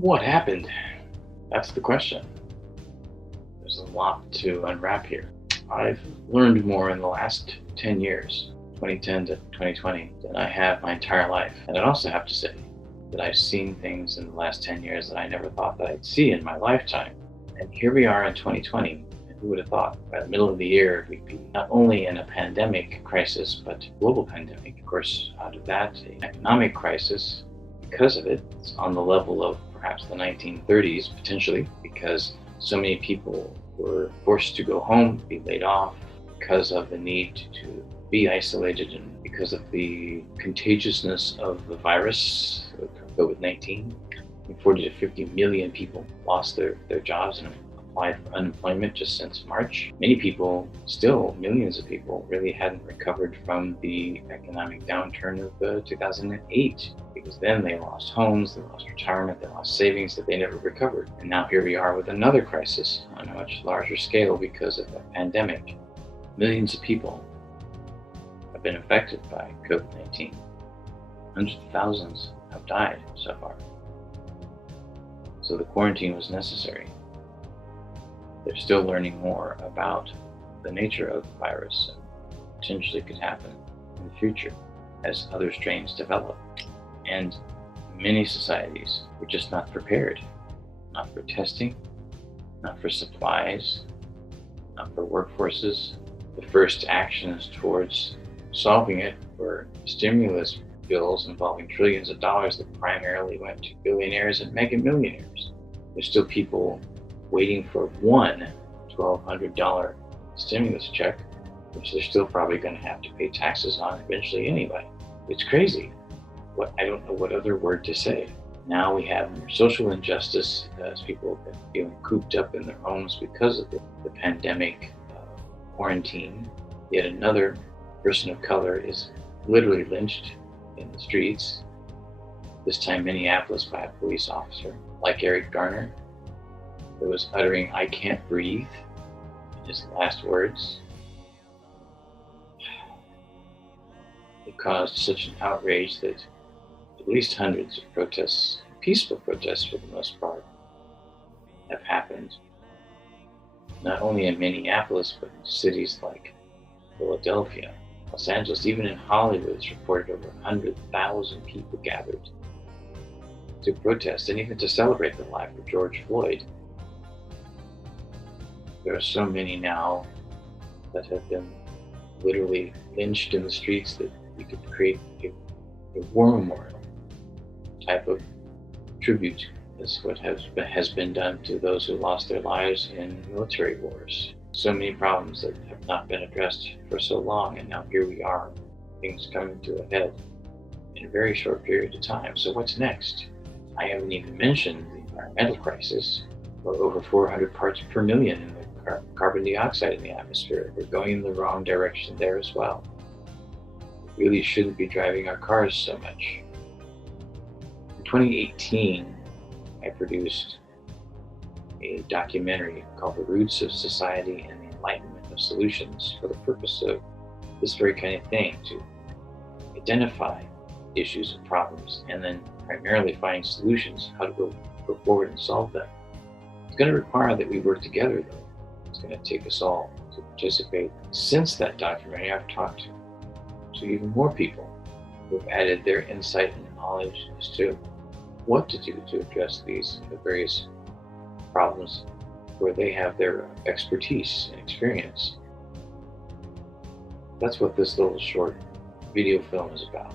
What happened? That's the question. There's a lot to unwrap here. I've learned more in the last 10 years, 2010 to 2020, than I have my entire life. And I'd also have to say that I've seen things in the last 10 years that I never thought that I'd see in my lifetime. And here we are in 2020. And who would have thought by the middle of the year we'd be not only in a pandemic crisis, but a global pandemic. Of course, out of that, an economic crisis because of it. It's on the level of perhaps the 1930s, potentially, because so many people were forced to go home, be laid off, because of the need to be isolated and because of the contagiousness of the virus, COVID-19. 40 to 50 million people lost their jobs and applied for unemployment just since March. Many people, still millions of people, really hadn't recovered from the economic downturn of 2008, because then they lost homes, they lost retirement, they lost savings that they never recovered. And now here we are with another crisis on a much larger scale because of the pandemic. Millions of people have been affected by COVID-19. Hundreds of thousands have died so far. So the quarantine was necessary. They're still learning more about the nature of the virus and potentially could happen in the future as other strains develop. And many societies were just not prepared, not for testing, not for supplies, not for workforces. The first actions towards solving it were stimulus bills involving trillions of dollars that primarily went to billionaires and mega millionaires. There's still people waiting for one $1,200 stimulus check, which they're still probably going to have to pay taxes on eventually anyway. It's crazy. I don't know what other word to say. Now we have more social injustice as people have been feeling cooped up in their homes because of the pandemic quarantine. Yet another person of color is literally lynched in the streets, this time Minneapolis by a police officer, like Eric Garner, who was uttering "I can't breathe" in his last words. It caused such an outrage that at least hundreds of protests, peaceful protests for the most part, have happened, not only in Minneapolis, but in cities like Philadelphia, Los Angeles, even in Hollywood. It's reported over 100,000 people gathered to protest and even to celebrate the life of George Floyd. There are so many now that have been literally lynched in the streets that we could create a war memorial type of tribute. That's what has been done to those who lost their lives in military wars. So many problems that have not been addressed for so long, and now here we are, things coming to a head in a very short period of time. So what's next? I haven't even mentioned the environmental crisis, or over 400 parts per million in the carbon dioxide in the atmosphere. We're going in the wrong direction there as well. We really shouldn't be driving our cars so much. In 2018, I produced a documentary called The Roots of Society and the Enlightenment of Solutions for the purpose of this very kind of thing, to identify issues and problems and then primarily find solutions, how to go forward and solve them. It's going to require that we work together though. It's going to take us all to participate. Since that documentary, I've talked to even more people who have added their insight and knowledge as to what to do to address these various problems where they have their expertise and experience. That's what this little short video film is about.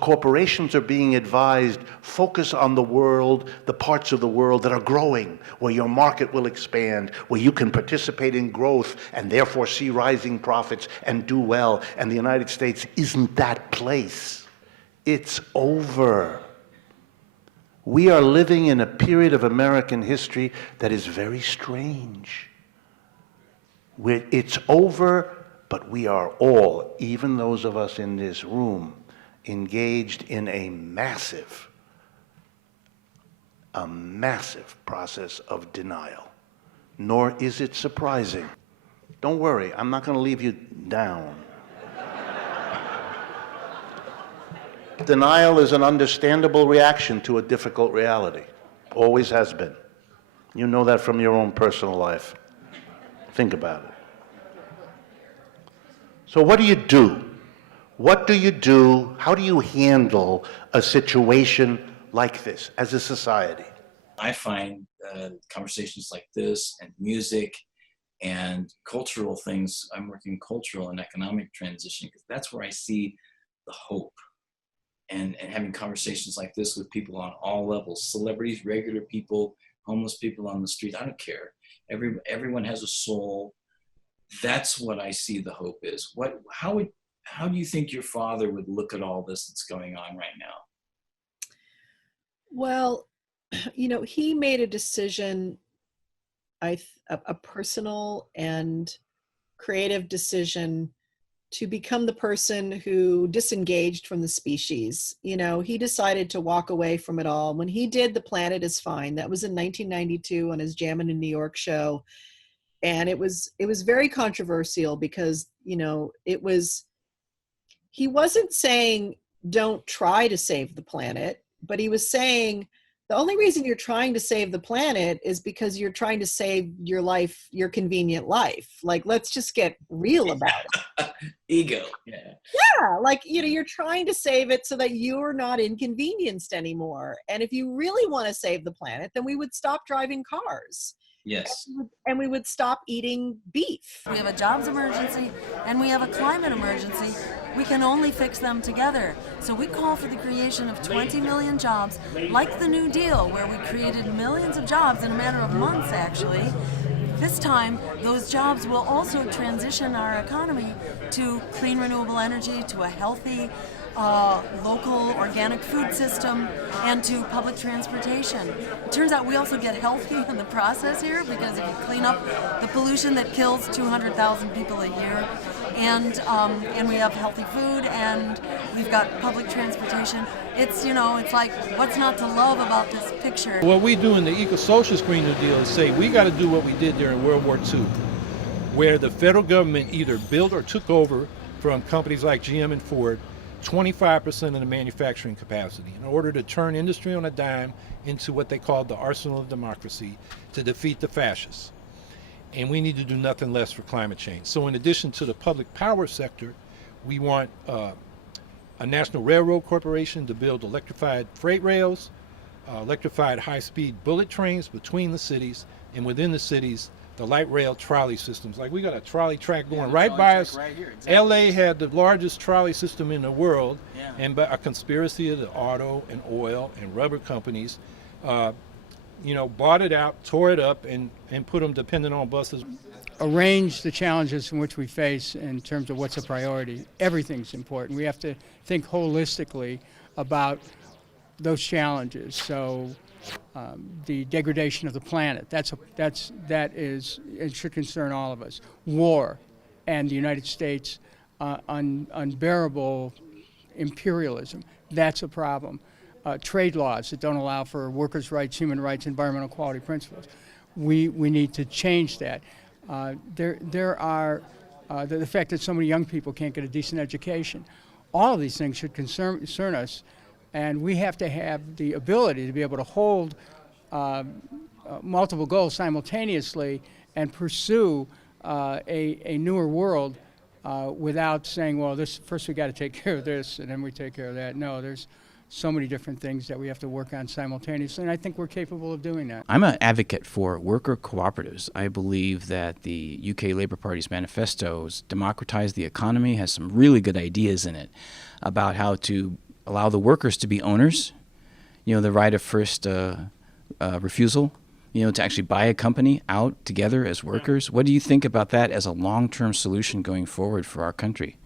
Corporations are being advised, focus on the world, the parts of the world that are growing, where your market will expand, where you can participate in growth and therefore see rising profits and do well. And the United States isn't that place. It's over. We are living in a period of American history that is very strange. It's over, but we are all, even those of us in this room, engaged in a massive process of denial. Nor is it surprising. Don't worry, I'm not going to leave you down. Denial is an understandable reaction to a difficult reality. Always has been. You know that from your own personal life. Think about it. So what do you do? What do you do? How do you handle a situation like this as a society? I find conversations like this and music and cultural things, I'm working cultural and economic transition, because that's where I see the hope. And having conversations like this with people on all levels, celebrities, regular people, homeless people on the street, I don't care. Everyone has a soul. That's what I see the hope is. How do you think your father would look at all this that's going on right now? Well, he made a decision, a personal and creative decision to become the person who disengaged from the species. He decided to walk away from it all. When he did The Planet is Fine, that was in 1992 on his Jammin' in New York show. And it was very controversial because, he wasn't saying don't try to save the planet, but he was saying the only reason you're trying to save the planet is because you're trying to save your life, your convenient life. Like, let's just get real about it. Ego. Yeah. Yeah. Like, you're trying to save it so that you're not inconvenienced anymore. And if you really want to save the planet, then we would stop driving cars. Yes. And we would stop eating beef. We have a jobs emergency and we have a climate emergency. We can only fix them together. So we call for the creation of 20 million jobs, like the New Deal, where we created millions of jobs in a matter of months, actually. This time, those jobs will also transition our economy to clean, renewable energy, to a healthy, local organic food system, and to public transportation. It turns out we also get healthy in the process here, because if you clean up the pollution that kills 200,000 people a year, and we have healthy food, and we've got public transportation, it's like, what's not to love about this picture? What we do in the eco-socialist Green New Deal is say we got to do what we did during World War II, where the federal government either built or took over from companies like GM and Ford 25% of the manufacturing capacity in order to turn industry on a dime into what they called the arsenal of democracy to defeat the fascists. And we need to do nothing less for climate change. So in addition to the public power sector, we want a national railroad corporation to build electrified freight rails, electrified high-speed bullet trains between the cities, and within the cities, the light rail trolley systems. Like, we got a trolley track going right by us. Right here, exactly. LA had the largest trolley system in the world, and by a conspiracy of the auto and oil and rubber companies, bought it out, tore it up, and put them dependent on buses. Arrange the challenges in which we face in terms of what's a priority. Everything's important. We have to think holistically about those challenges. So the degradation of the planet, it should concern all of us. War and the United States unbearable imperialism, that's a problem. Trade laws that don't allow for workers' rights, human rights, environmental quality principles. We need to change that. The fact that so many young people can't get a decent education. All of these things should concern us, and we have to have the ability to be able to hold multiple goals simultaneously and pursue a newer world without saying, well, first we got to take care of this and then we take care of that. No, there's so many different things that we have to work on simultaneously, and I think we're capable of doing that. I'm an advocate for worker cooperatives. I believe that the UK Labour Party's manifestos democratize the economy, has some really good ideas in it about how to allow the workers to be owners, the right of first refusal, to actually buy a company out together as workers. What do you think about that as a long-term solution going forward for our country?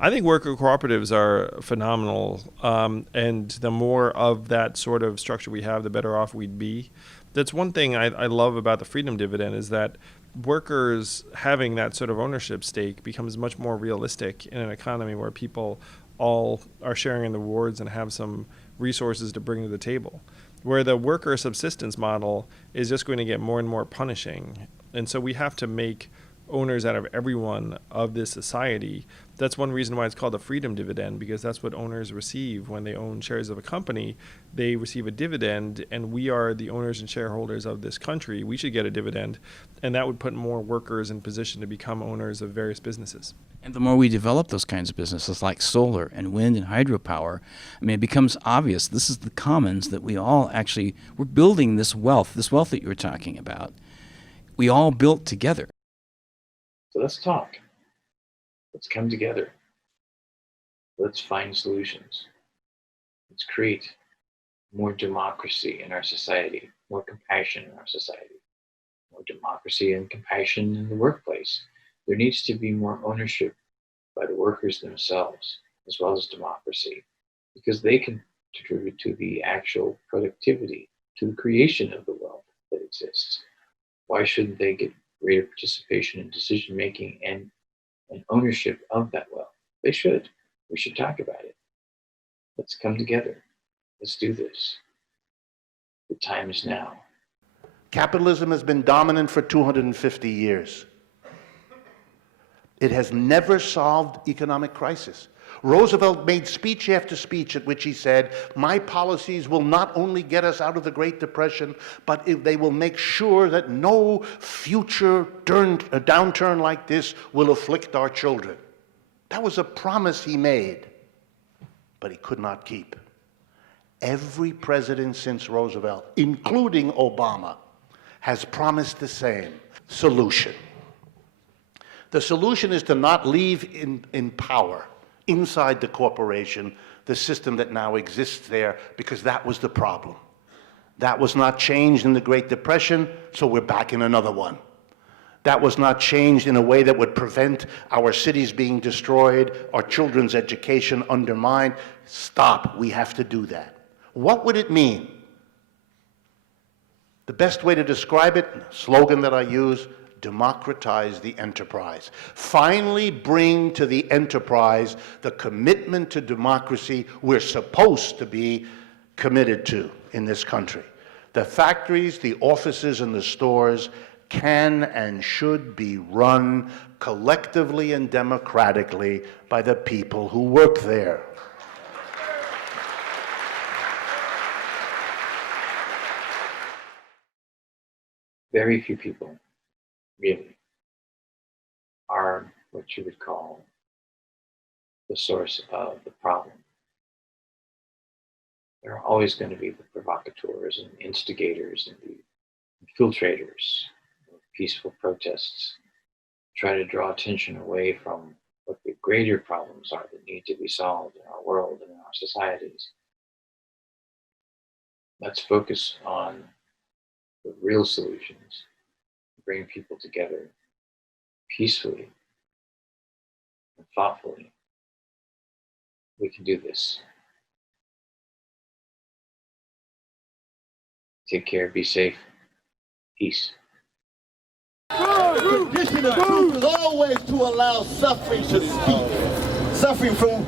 I think worker cooperatives are phenomenal, and the more of that sort of structure we have, the better off we'd be. That's one thing I love about the freedom dividend, is that workers having that sort of ownership stake becomes much more realistic in an economy where people all are sharing in the rewards and have some resources to bring to the table. Where the worker subsistence model is just going to get more and more punishing. And so we have to make owners out of everyone of this society. That's one reason why it's called a freedom dividend, because that's what owners receive when they own shares of a company. They receive a dividend, and we are the owners and shareholders of this country. We should get a dividend, and that would put more workers in position to become owners of various businesses. And the more we develop those kinds of businesses like solar and wind and hydropower, I mean, it becomes obvious this is the commons that we all actually, we're building this wealth that you were talking about. We all built together. So let's talk. Let's come together. Let's find solutions. Let's create more democracy in our society, more compassion in our society, more democracy and compassion in the workplace. There needs to be more ownership by the workers themselves, as well as democracy, because they can contribute to the actual productivity, to the creation of the wealth that exists. Why shouldn't they get greater participation in decision-making and ownership of that wealth? They should. We should talk about it. Let's come together. Let's do this. The time is now. Capitalism has been dominant for 250 years. It has never solved economic crisis. Roosevelt made speech after speech at which he said, my policies will not only get us out of the Great Depression, but they will make sure that no future downturn like this will afflict our children. That was a promise he made, but he could not keep. Every president since Roosevelt, including Obama, has promised the same solution. The solution is to not leave in power, inside the corporation, the system that now exists there, because that was the problem. That was not changed in the Great Depression, so we're back in another one. That was not changed in a way that would prevent our cities being destroyed, our children's education undermined. Stop, we have to do that. What would it mean? The best way to describe it, slogan that I use, democratize the enterprise. Finally bring to the enterprise the commitment to democracy we're supposed to be committed to in this country. The factories, the offices, and the stores can and should be run collectively and democratically by the people who work there. Very few people really are what you would call the source of the problem. There are always going to be the provocateurs and instigators and the infiltrators of peaceful protests, try to draw attention away from what the greater problems are that need to be solved in our world and in our societies. Let's focus on the real solutions, bring people together peacefully and thoughtfully. We can do this. Take care, be safe, peace. The condition of truth is always to allow suffering to speak. Suffering from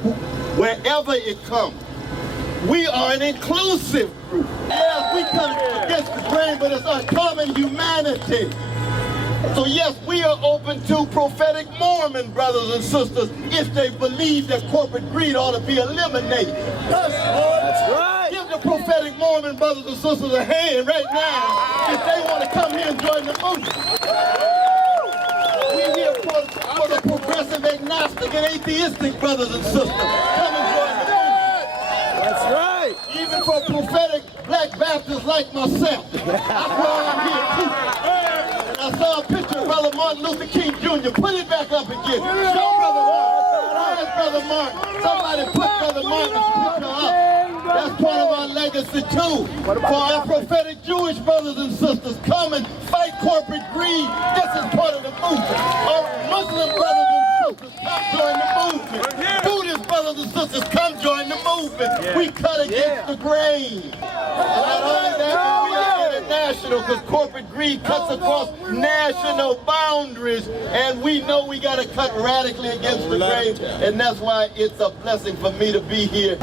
wherever it comes. We are an inclusive group. Yes, we come against the grain, but it's our common humanity. So yes, we are open to prophetic Mormon brothers and sisters if they believe that corporate greed ought to be eliminated. That's right. Give the prophetic Mormon brothers and sisters a hand right now if they want to come here and join the movement. We're here for the progressive, agnostic, and atheistic brothers and sisters. Come and join the movement. That's right. Even for prophetic black Baptists like myself. That's why I'm here too. I saw a picture of Brother Martin Luther King Jr. Put it back up again. Show Brother Martin. Where's Brother Martin? Somebody put Brother Martin's picture up. That's part of our legacy too. For our prophetic Jewish brothers and sisters, come and fight corporate greed. This is part of the movement. Our Muslim brothers and sisters, come join the movement. Buddhist brothers and sisters, come join the movement. We cut against the grain. Not only that, but we are international, because corporate greed cuts across national boundaries, and we know we got to cut radically against the grain, and that's why it's a blessing for me to be here.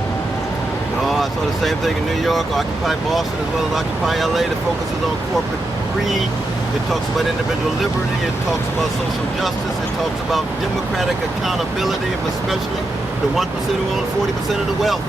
I saw the same thing in New York, Occupy Boston as well as Occupy LA. The focus is on corporate greed It talks about individual liberty. It talks about social justice. It talks about democratic accountability, especially the 1% who own 40% of the wealth.